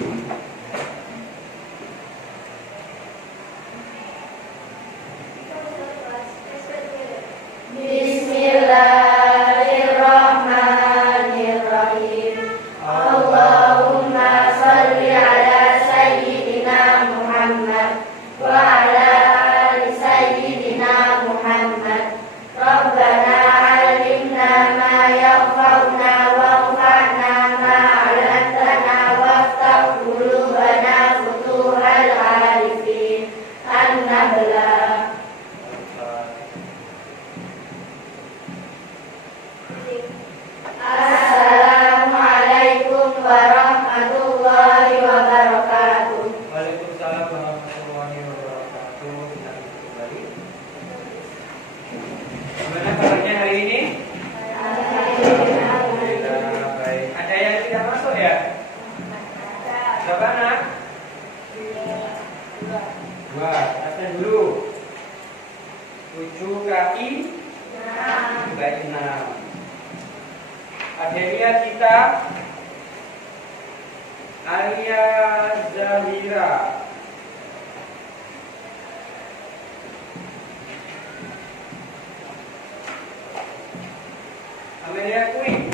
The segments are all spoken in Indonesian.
Bismillahirrahmanirrahim. Allahumma sholli ala sayyidina Muhammad wa ala ali sayyidina Muhammad. Rabbana alimna ma yanfa'una wanfa'na ma 'allamtana waftah qulubana futuhal arifin. An-Nahla. Assalamualaikum warahmatullahi wabarakatuh. Waalaikumsalam warahmatullahi wabarakatuh. Kita kembali. Gimana kabarnya hari ini? Alhamdulillah baik. Ada yang tidak masuk ya? Berapa anak? Dua. Absen dulu. 7 kaki dibagi 6. Adelia kita Alia Zahira. Amelia Queen,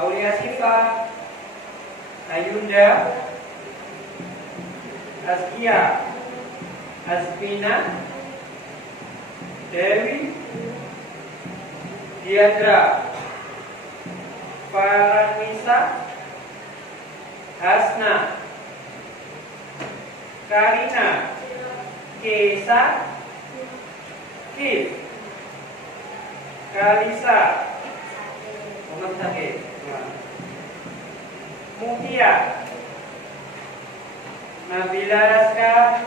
Aulia Sifa, Ayunda, Azkia, Azpina, Dewi, Diandra, Farhanisa, Hasna, Karina, Kesa, Kif, Kalisa, Muhammad Sakit, Mutia, Nabila Raska,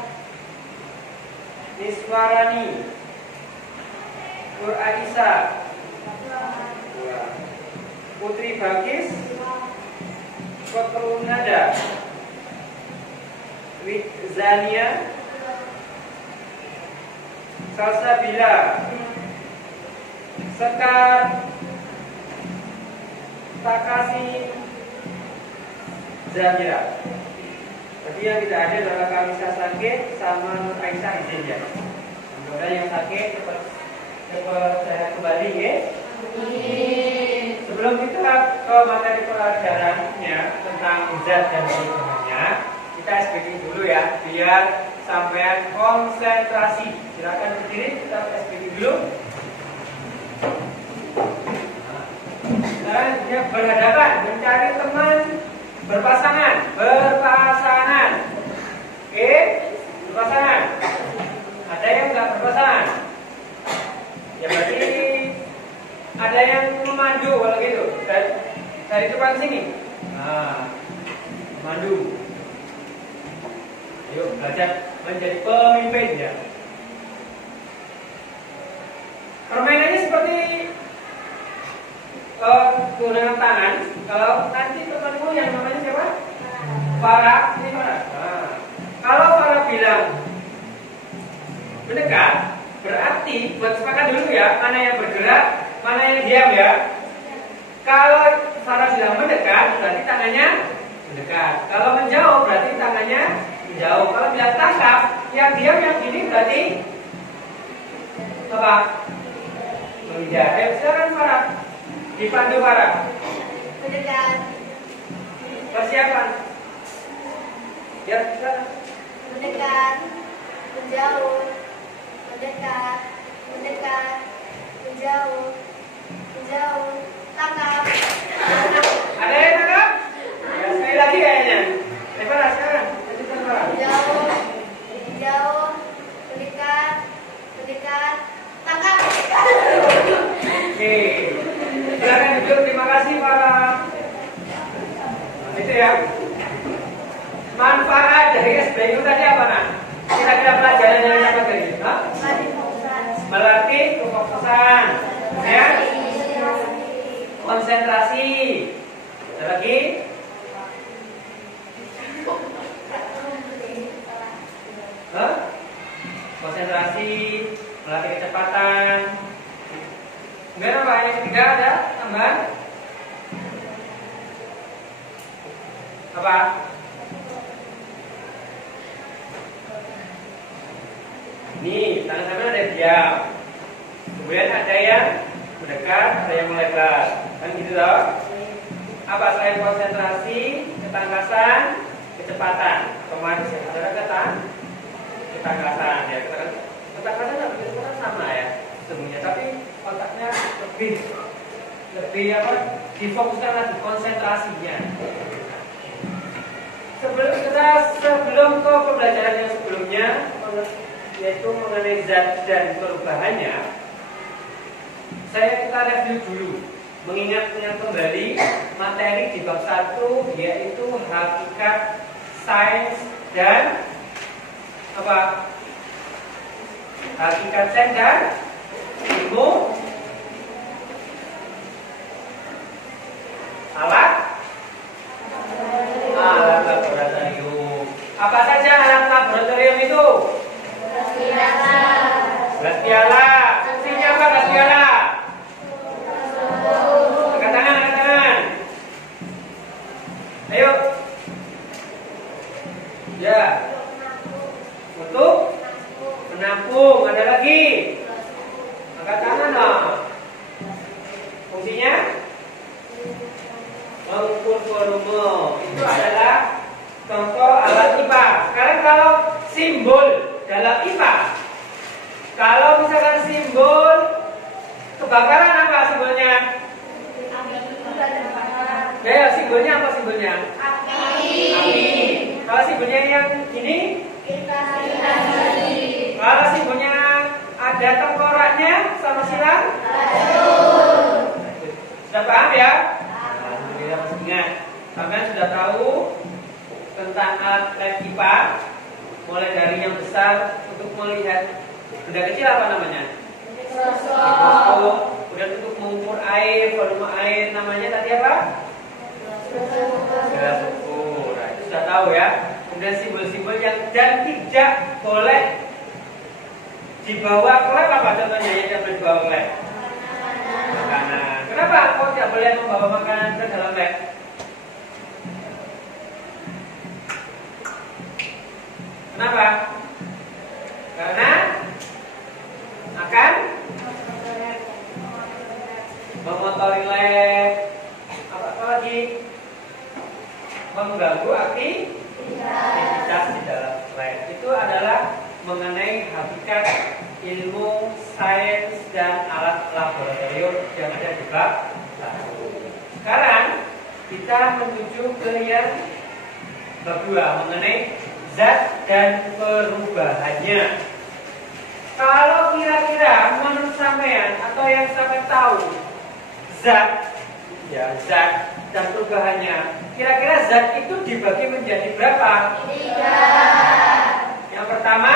Niswarani, Quraisa, Putri Bagis, Kotrunada, Zania, Salsabila, Sekar, Takasi, Zahira. Jadi yang tidak ada adalah Kalisa sakit sama Nur Aisyah izin ya. Semoga yang sakit cepat sehat kembali ya. Sebelum kita ke materi pelajarannya tentang zat dan hubungannya, kita SPG dulu ya, biar sampean konsentrasi. Silakan berdiri, kita SPG dulu. Dan dia berhadapan mencari teman berpasangan. Oke, berpasangan. Ada yang nggak berpasangan? Ya berarti ada yang memandu kalau gitu. Dari depan sini. Nah, memandu. Yuk belajar menjadi pemimpin ya. Permainannya seperti gunakan tangan. Kalau nanti temanmu yang namanya siapa? Farah, ini Farah. Nah, kalau Farah bilang mendekat, berarti buat sepakat dulu ya, mana yang bergerak, mana yang diam ya. Kalau Farah bilang mendekat, berarti tangannya mendekat. Kalau menjauh, berarti tangannya menjauh. Kalau bilang tangkap, yang diam yang ini berarti apa? Menghindar. Silakan Farah. Dipandu Farah. Mendekat. Persiapan. Ya, Mendekat. Menjauh. Mendekat. Mendekat. Menjauh. Menjauh. Tangkap. ada yang tangkap? Ya, sekali lagi kayaknya. Farah sekarang. Lanjutkan Farah. Menjauh. Menjauh. Mendekat. Mendekat. Tangkap. Oke. Silakan duduk. Terima kasih Farah. Nah, itu ya. Manfaat dari SBY tadi apa nak? Kira-kira pelajaran yang dapat dari itu? Melatih kefokusan, ya. Konsentrasi. Ada lagi? Konsentrasi, melatih kecepatan. Kemudian apa? Yang ketiga ada tambahan? Apa? Ini tangan kanan ada diam. Kemudian ada yang mendekat, ada yang melebar. Kan gitu loh. Apa selain konsentrasi, ketangkasan, kecepatan, otomatis ya ketangkasan ya. Ketangkasan dan kecepatan sama ya sebenarnya, tapi otaknya lebih apa? Difokuskan lagi konsentrasinya. Sebelum ke pembelajaran yang sebelumnya, yaitu mengenai zat dan perubahannya, kita review dulu, mengingat kembali materi di bab 1, yaitu hakikat, sains dan apa? Hakikat sains dan ilmu alat laboratorium. Apa saja alat laboratorium itu? Gas piala. Fungsinya apa gas piala? Angkat tangan. Ayo. Ya. Untuk menampung. Ada lagi? Angkat tangan dong. Fungsinya? Mengukur volume. Itu adalah contoh alat IPA. Sekarang kalau simbol dalam IPA, kalau misalkan simbol kebakaran, apa simbolnya? Ya, simbolnya apa simbolnya? Api. Kalau simbolnya yang ini? Kalau simbolnya ada tengkoraknya sama silang? Sudah paham ya? Alhamdulillah masih ingat. Kalian sudah tahu tentang alat lab IPA, mulai dari yang besar untuk melihat benda kecil apa namanya? Mikroskop. Kemudian untuk mengukur air, volume air namanya tadi apa? Gelas ukur. Nah, itu sudah tahu ya. Kemudian simbol-simbol yang dan tidak boleh dibawa ke lab, apa contohnya yang tidak boleh dibawa ke lab? Makanan. Kenapa kok tidak boleh membawa makanan ke dalam lab? Kenapa? Karena akan mengotori lab. Apa lagi? Mengganggu aktivitas di dalam lab. Itu adalah mengenai hakikat ilmu sains dan alat laboratorium yang ada di bab 1. Sekarang kita menuju ke yang bab 2 mengenai zat dan perubahannya. Kalau kira-kira menurut sampean atau yang sampean tahu zat dan perubahannya, kira-kira zat itu dibagi menjadi berapa? 3. Yang pertama,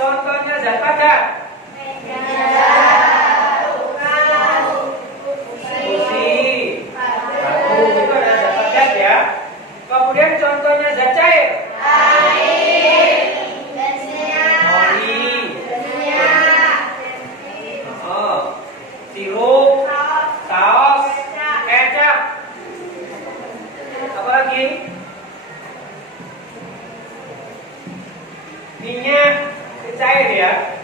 contohnya zat padat. Kemudian contohnya zat cair. Sirup, saus, kecap. Apa lagi? Minyak cair ya.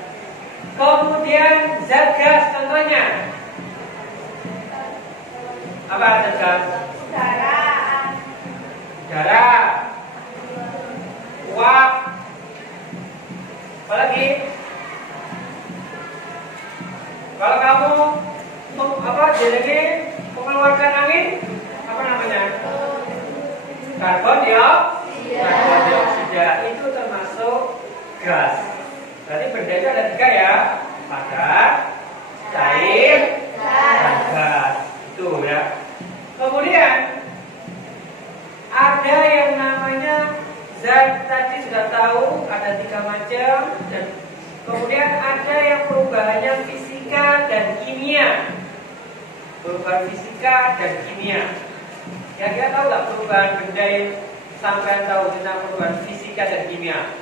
Kemudian zat gas contohnya. Apa zat gas? Darah, uap, apalagi kalau kamu mengeluarkan angin, apa namanya? Karbon dioksida. Itu termasuk gas. Berarti benda itu ada 3 ya, padat, cair, dan gas. Itu ya. Kemudian ada yang namanya zat, tadi sudah tahu ada 3 macam, dan kemudian ada yang perubahannya fisika dan kimia. Perubahan fisika dan kimia. Kira-kira tahu nggak perubahan benda yang sampai tahu tentang perubahan fisika dan kimia?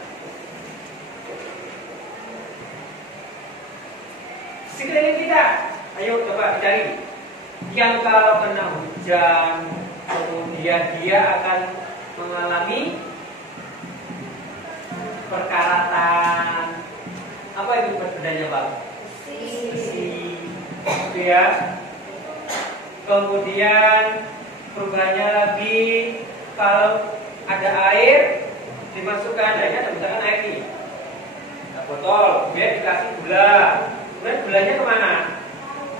Sekeliling kita, ayo coba cari. yang kalau kena hujan kemudian dia akan mengalami perkaratan. Apa itu perbedaannya, Pak? Besi. Itu ya. Kemudian perubahannya lagi kalau ada air dimasukkan, misalkan air ini, nah, botol, kemudian dikasih gula, kemudian gulanya kemana?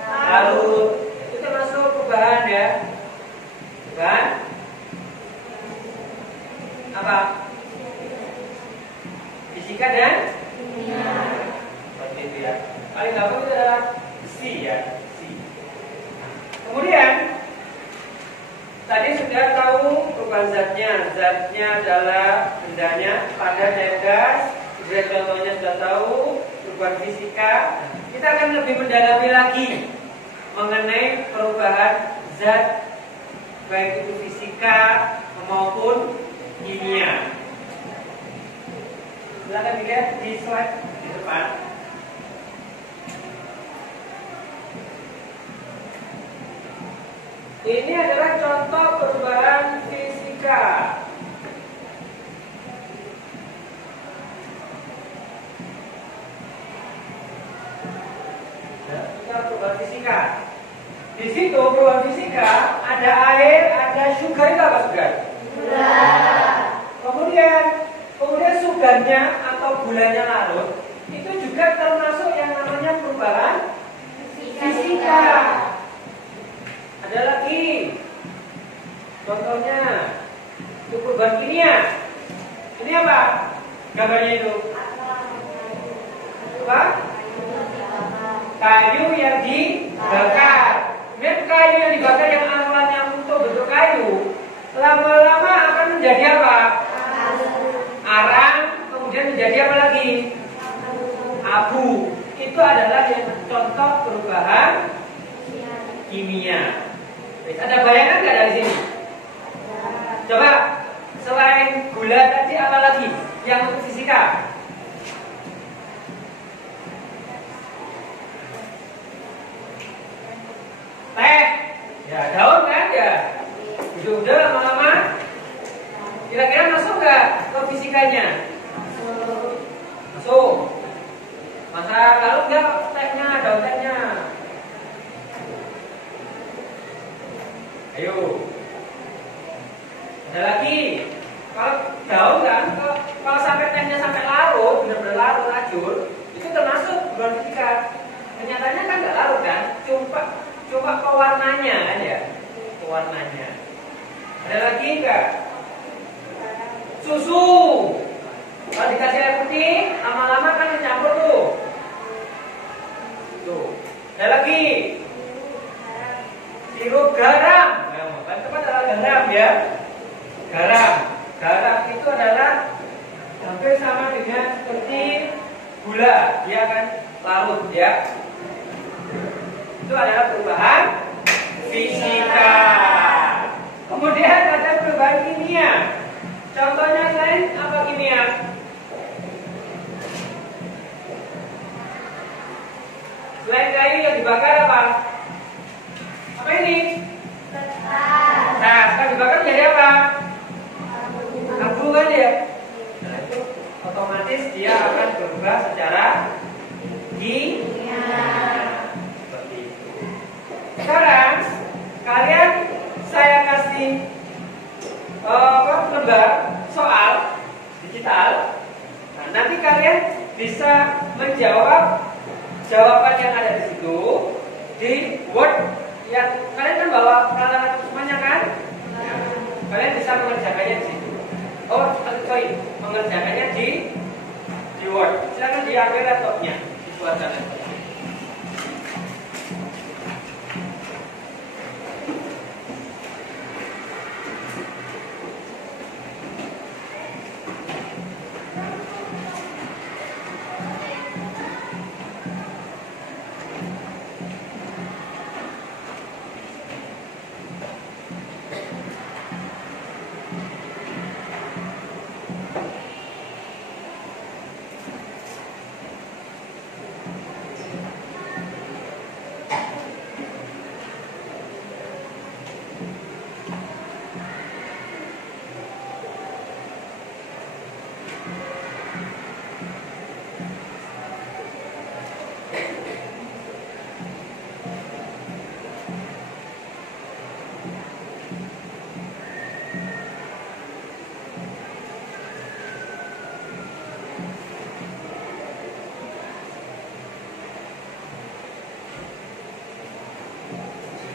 Larut. Itu termasuk perubahan ya, kan? Apa? Fisika dan kimia. Seperti itu ya. Paling gampang itu adalah besi ya. Kemudian tadi sudah tahu perubahan zatnya. Zatnya adalah bendanya, padat dan gas. Kemudian contohnya sudah tahu perubahan fisika. Kita akan lebih mendalami lagi mengenai perubahan zat, baik itu fisika maupun kimia. Silakan dilihat di slide di depan. Ini adalah contoh perubahan fisika. Kita perubahan fisika. Di situ perubahan fisika ada air, ada sugar, itu apa sugar? Gula. Kemudian sugarnya atau gulanya larut itu juga termasuk yang namanya perubahan fisika. Ada lagi contohnya itu perubahan kimia. Ini apa gambarnya itu? Apa? Kayu yang dibakar. Kemudian kayu yang dibakar yang awalnya untuk bentuk kayu, lama-lama akan menjadi apa? Arang. Kemudian menjadi apa lagi? Abu. Itu adalah yang contoh perubahan kimia. Ada bayangan nggak dari sini? Coba selain gula tadi apa lagi yang untuk fisika? Teh, ya daun kan ya. Udah lama-lama. Kira-kira masuk nggak ke fisikanya? Masuk. Masa lalu nggak tehnya, daun tehnya? Ayo. Ada lagi. Kalau daun kan, kalau sampai tehnya sampai larut, benar-benar larut racun, itu termasuk perubahan fisika. Kenyataannya kan nggak larut kan? Coba pewarnanya kan ya, pewarnanya. Ada lagi nggak? Susu. Kalau dikasih air putih, lama-lama kan dicampur tuh. Tuh. Ada lagi. Sirup garam. Kan tepat adalah garam ya. Garam itu adalah hampir sama dengan seperti gula, dia akan larut ya. Itu adalah perubahan fisika. Kemudian ada perubahan kimia. Contohnya lain apa kimia? Selain kayu yang dibakar apa? Apa ini? Nah, setelah dibakar menjadi apa? Abu kan ya? Nah, itu otomatis dia akan berubah secara kimia. Seperti itu. Sekarang kalian saya kasih lembar soal digital. Nah, nanti kalian bisa menjawab jawaban yang ada di situ di Word. Yang kalian kan bawa peralatan semuanya kan? Kalian bisa mengerjakannya di situ. Mengerjakannya di Word. Silakan diambil laptopnya, dibuat sana.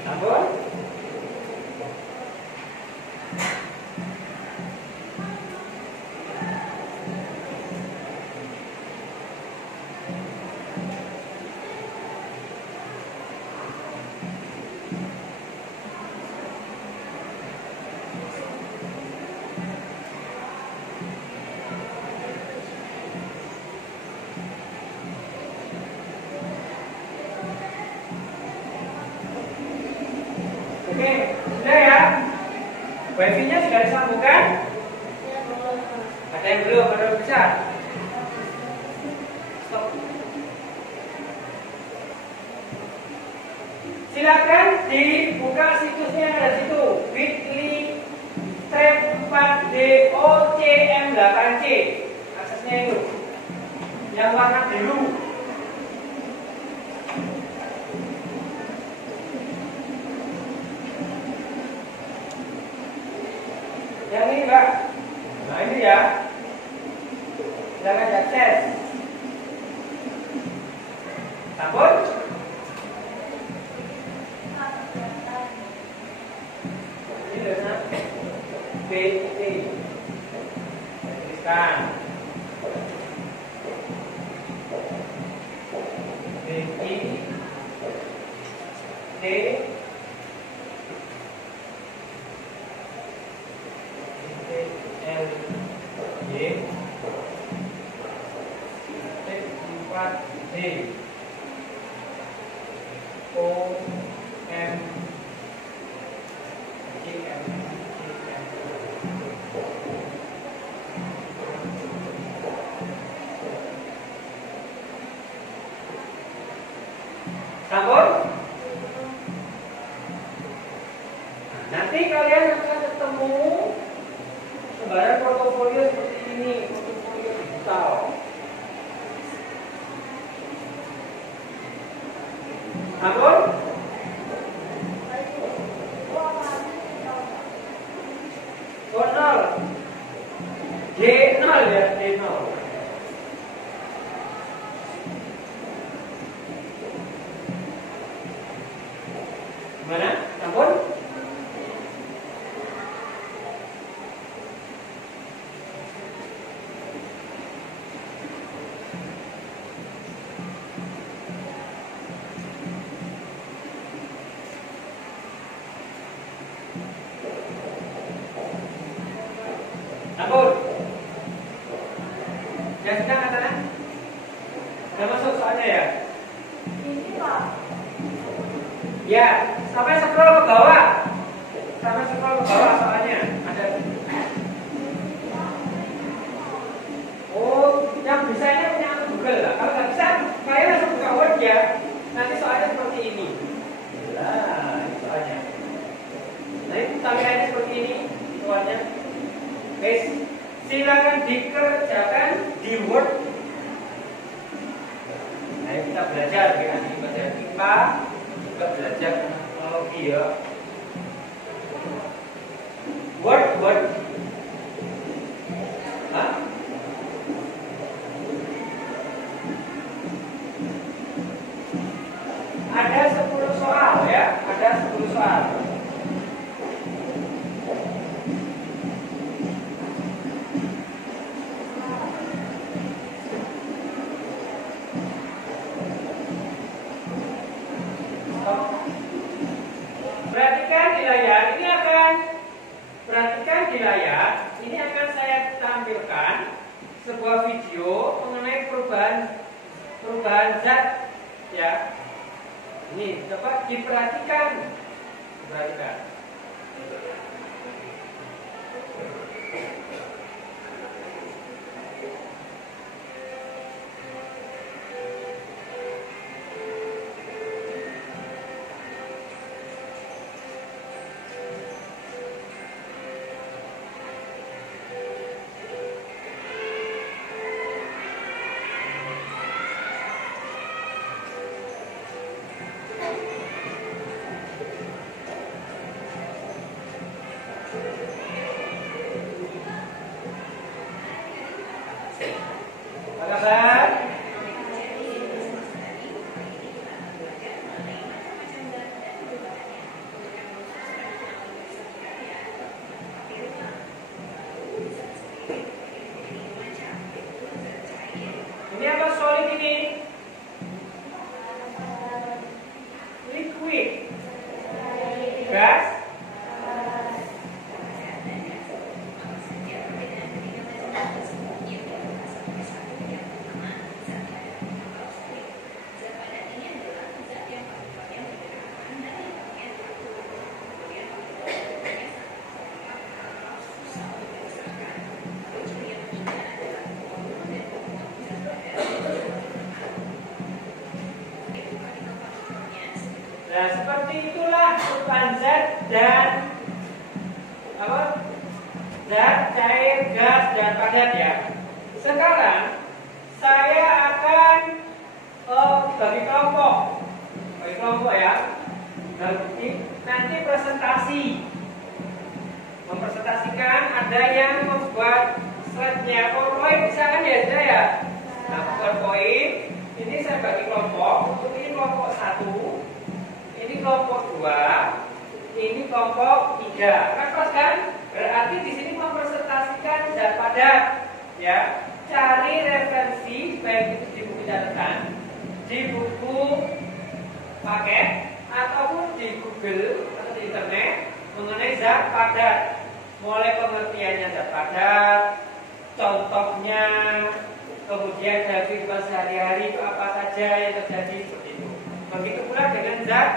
Sampun? Oke, sudah ya? Wifi-nya sudah disambungkan? Ada yang belum? Ada yang bisa? Stop. Silakan dibuka situsnya yang ada di situ. bit.ly/4docm8c. Aksesnya itu. Yang warna biru. Yang ini Mbak. Nah ini ya. Silakan diakses. Sampun? Ini dana BT. Tuliskan. BI T L-Y-4D O-M-G-M. Sampun? Nanti kalian akan ketemu lembaran portofolio seperti ini, portofolio digital. Sampun? Oh, 0. D0 ya, D0. Gimana? Sampun? Sampun? Yang sedang katanya? Sudah masuk soalnya ya? Ini Pak. Ya, sampai scroll ke bawah. Sampai scroll ke bawah soalnya ada. Oh, yang bisa ini punya Google lah. Kalau nggak bisa, kalian langsung buka Word ya. Nanti soalnya seperti ini. Nah, ini soalnya. Nah, ini tampilannya seperti ini soalnya. Guys, silakan dikerjakan di Word. Nah, kita belajar ya, di pelajaran IPA juga belajar teknologi ya. Word. Hah? Ada 10 soal ya, ada 10 soal. Perhatikan di layar, ini akan saya tampilkan sebuah video mengenai perubahan zat ya. Ini coba diperhatikan. Apa kabar? liquid. Gas. Nah, seperti itulah perubahan zat dan apa? Zat, cair, gas, dan padat ya. Sekarang saya akan bagi kelompok ya. Nanti presentasi, mempresentasikan, ada yang membuat slide-nya PowerPoint bisa kan ya ada ya. Nah, PowerPoint ini saya bagi kelompok. Untuk ini kelompok 1. Ini kelompok 2, ini kelompok 3. Kakak kan? Berarti di sini mempresentasikan zat padat, ya. Cari referensi baik itu di buku catatan, di buku paket, ataupun di Google atau di internet mengenai zat padat. Mulai pengertiannya zat padat, contohnya, kemudian dari kehidupan sehari-hari itu apa saja yang terjadi seperti itu. Begitu pula dengan zat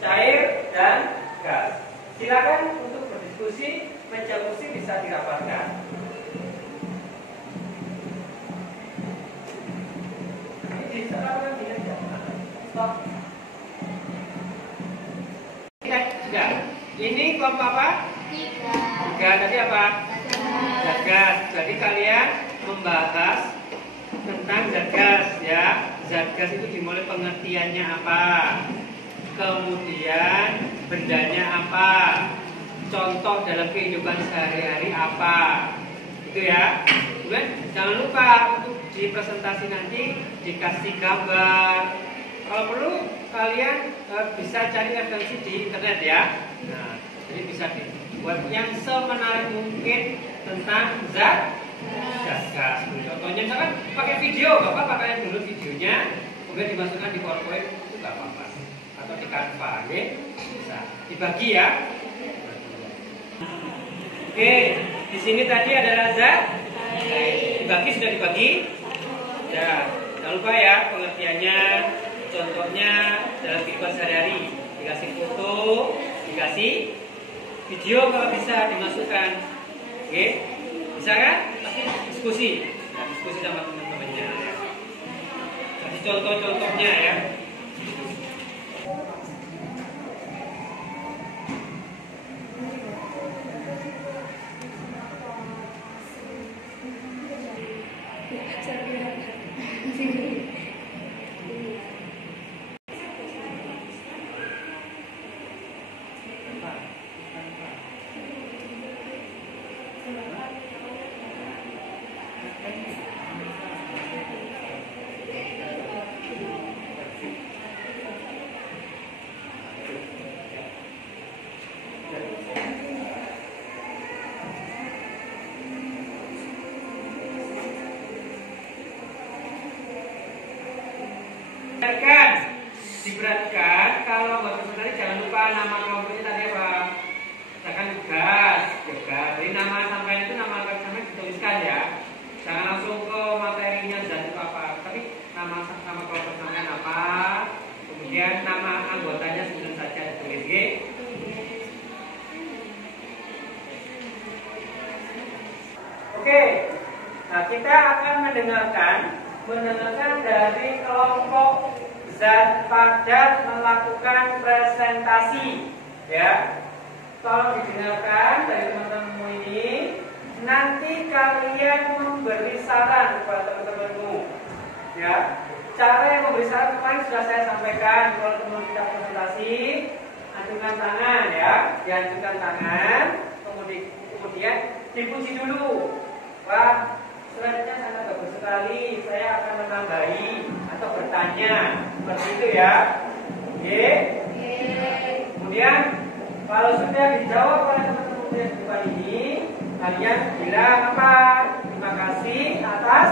cair dan gas. Silakan untuk berdiskusi, meja kursi bisa dirapatkan. Ini kelompok apa? 3. Tadi apa? Zat gas. Jadi kalian membahas tentang zat gas ya. Zat gas itu dimulai pengertiannya apa, kemudian bendanya apa, contoh dalam kehidupan sehari-hari apa, itu ya. Kemudian jangan lupa untuk di presentasi nanti dikasih gambar. Kalau perlu kalian bisa cari referensi di internet ya. Nah, jadi bisa dibuat yang semenarik mungkin tentang zat gas. Contohnya misalkan pakai video, Bapak pakai dulu videonya, kemudian dimasukkan di PowerPoint itu nggak apa-apa, atau di Canva, ya bisa dibagi ya. Oke, di sini tadi adalah zat, dibagi sudah dibagi, ya. Jangan lupa ya pengertiannya, contohnya dalam kehidupan sehari-hari, dikasih foto, dikasih video kalau bisa dimasukkan, oke. Bisa kan? Pasti diskusi. Nah, diskusi sama teman-temannya ya. Kasih contoh-contohnya ya. Diperhatikan kalau buat presentasi jangan lupa nama kelompoknya tadi apa? Misalkan gas. Jadi nama sampai itu nama sampai dituliskan ya. Jangan langsung ke materinya zat itu apa, tapi nama kelompok sampai apa, kemudian nama anggotanya sebelum saja ditulis. Oke. Nah, kita akan mendengarkan dari kelompok zat padat melakukan presentasi ya. Tolong didengarkan dari teman-temanmu ini. Nanti kalian memberi saran kepada teman-temanmu ya. Cara yang memberi saran kemarin sudah saya sampaikan. Kalau teman kita presentasi, ajukan tangan ya, diajukan tangan, kemudian dipuji dulu. Wah, slide-nya sangat bagus sekali. Saya akan menambahi atau bertanya seperti itu ya. Oke. Kemudian kalau sudah dijawab oleh teman-teman yang di depan ini, kalian bilang apa? Terima kasih atas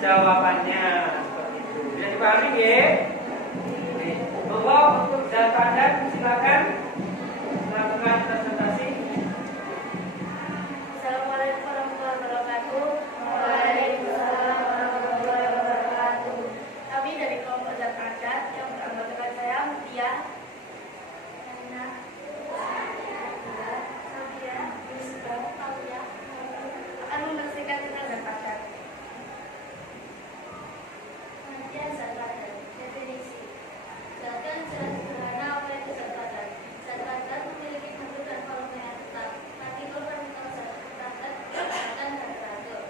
jawabannya seperti itu. dipahami ya? Monggo untuk zat padat silakan melakukan presentasi. Assalamualaikum warahmatullahi wabarakatuh. Waalaikumsalam warahmatullahi wabarakatuh. Kami dari kelompok zat padat yang beranggotakan saya Mutia, Nana, Sabia, Yusra, Aulia akan membersihkan tentang zat padat. Pengertian zat padat. Definisi. Zat kan jelas sederhana apa itu zat padat. Zat padat memiliki bentuk dan volume yang tetap. Partikel partikel zat padat akan teratur.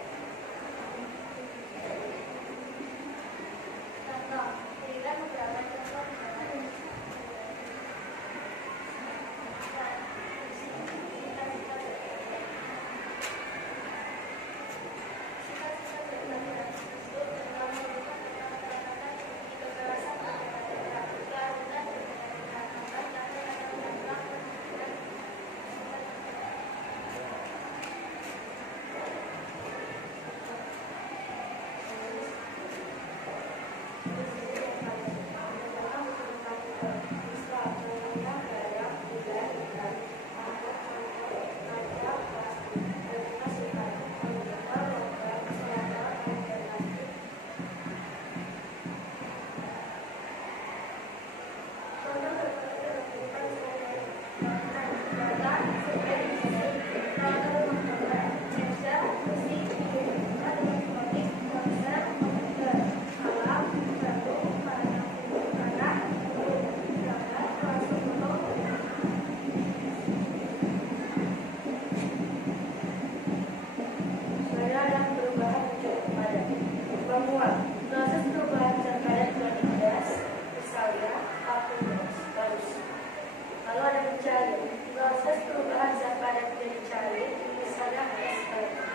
Contoh, berikan beberapa contoh misalnya. Proses perubahan zat padat menjadi gas, misalnya halus. Lalu ada mencair. Proses perubahan zat padat menjadi cair, misalnya gas baru.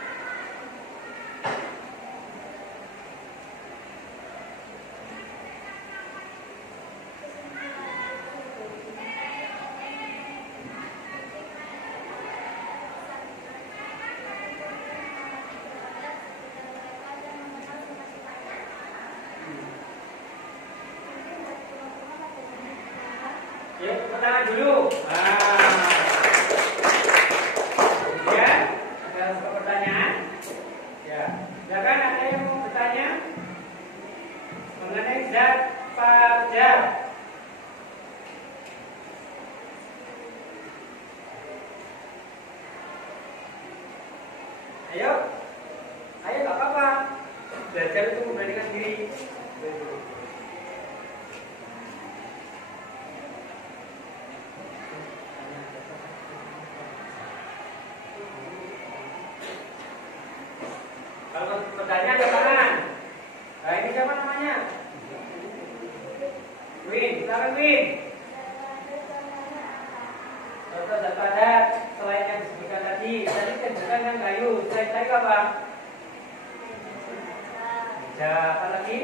Ya, pertanyaan dulu. Kemudian ada pertanyaan. Ya, silakan ada yang mau bertanya mengenai zat padat. Ayo, nggak apa-apa. Belajar itu memberanikan diri. Kalau pertanyaan ada tangan. Nah, ini siapa namanya? Win, silakan Win. Contoh zat padat selain yang disebutkan tadi kita disebutkan kan kayu. Selain kayu apa? Meja. Apa lagi?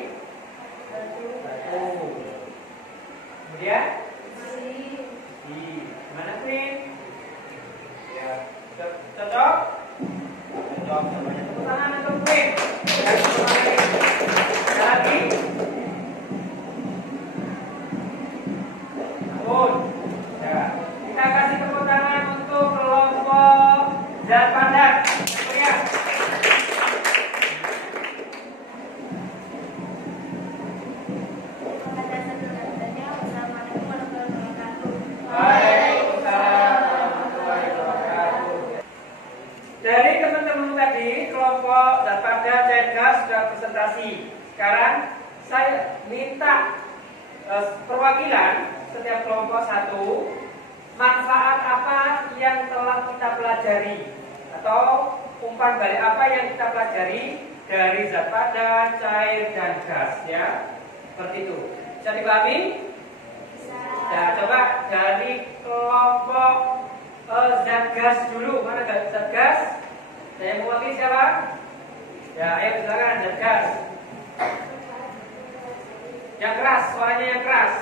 Batu. Kemudian? Besi. Gimana Win? Ya, cocok? Cocok. Semuanya tepuk tangan untuk Win. Ya, ada lagi? Ampun. Ya, kita kasih tepuk tangan untuk kelompok zat padat. Ya. Dari teman-teman tadi kelompok zat padat, cair gas sudah presentasi. Sekarang saya minta perwakilan setiap kelompok satu, manfaat apa yang telah kita pelajari atau umpan balik apa yang kita pelajari dari zat padat, cair dan gas, ya. Seperti itu. Bisa dipahami? Nah, coba dari kelompok zat gas dulu. Mana zat gas? Saya mewakili siapa? Ya, ayo silakan zat gas. Yang keras, suaranya yang keras.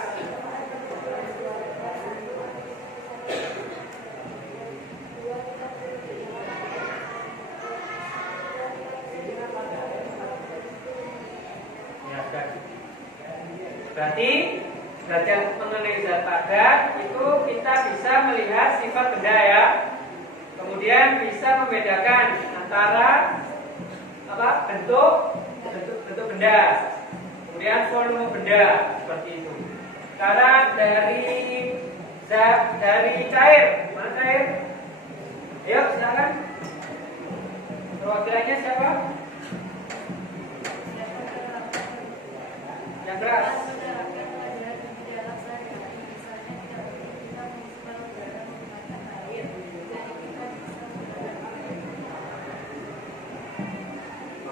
Ya, gas. Berarti belajar mengenai zat padat itu kita bisa melihat sifat benda ya. Kemudian bisa membedakan antara bentuk benda, kemudian volume benda seperti itu. Sekarang dari cair, mana cair? Ayo silakan. Perwakilannya siapa? Yang keras.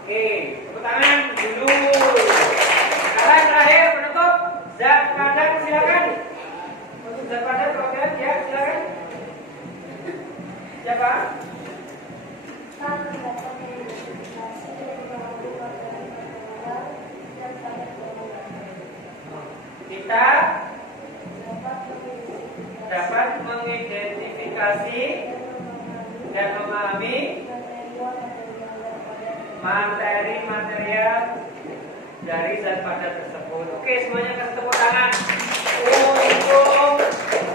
Oke, tepuk tangan dulu. Sekarang terakhir penutup zat padat, silakan. Untuk zat padat perwakilan ya, silakan. Siapa? Kita dapat mengidentifikasi dan memahami materi-material dari zat padat tersebut. Oke, semuanya kasih tepuk tangan untuk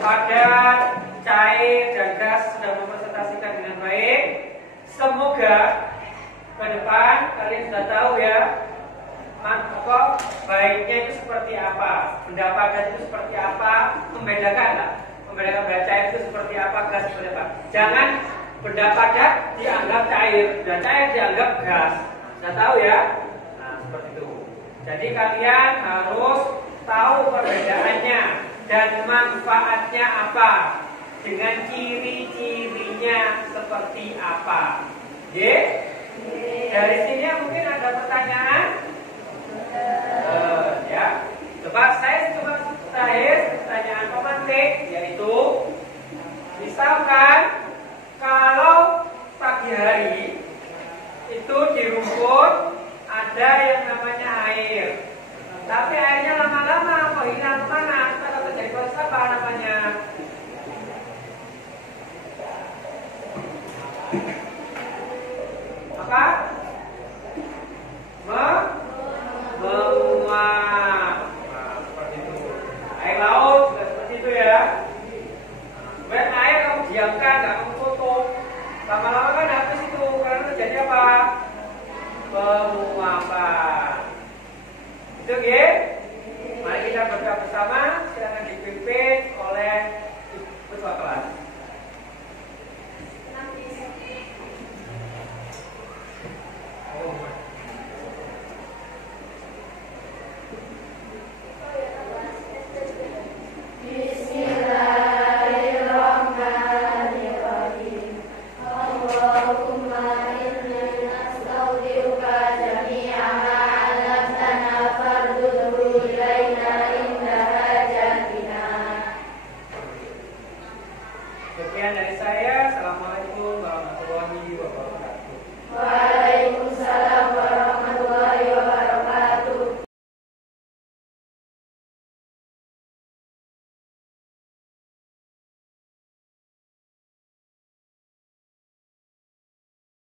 padat, cair, dan gas sudah mempresentasikan dengan baik. Semoga ke depan kalian sudah tahu ya, kok baiknya itu seperti apa, benda padat itu seperti apa, membedakan benda cair itu seperti apa, gas seperti apa. Jangan benda padat dianggap cair dan cair dianggap gas. Sudah tahu ya? Nah, seperti itu. Jadi kalian harus tahu perbedaannya dan manfaatnya apa, dengan ciri-cirinya seperti apa. Ye? Dari sini mungkin ada pertanyaan? Ya. Coba saya terakhir pertanyaan pemantik, yaitu misalkan kalau pagi hari itu di rumput ada yang namanya air, tapi airnya lama-lama kok hilang mana? Kita akan terjadi proses apa namanya? Apa? Menguap. Nah, seperti itu. Air laut juga seperti itu ya. Kemudian air kamu diamkan, nggak kamu tutup. Lama-lama kan habis itu, karena terjadi apa? Penguapan. Itu ya. Mari kita berdoa bersama. Silakan dipimpin oleh ketua kelas. Sekian dari saya. Assalamualaikum warahmatullahi wabarakatuh. Waalaikumsalam warahmatullahi wabarakatuh.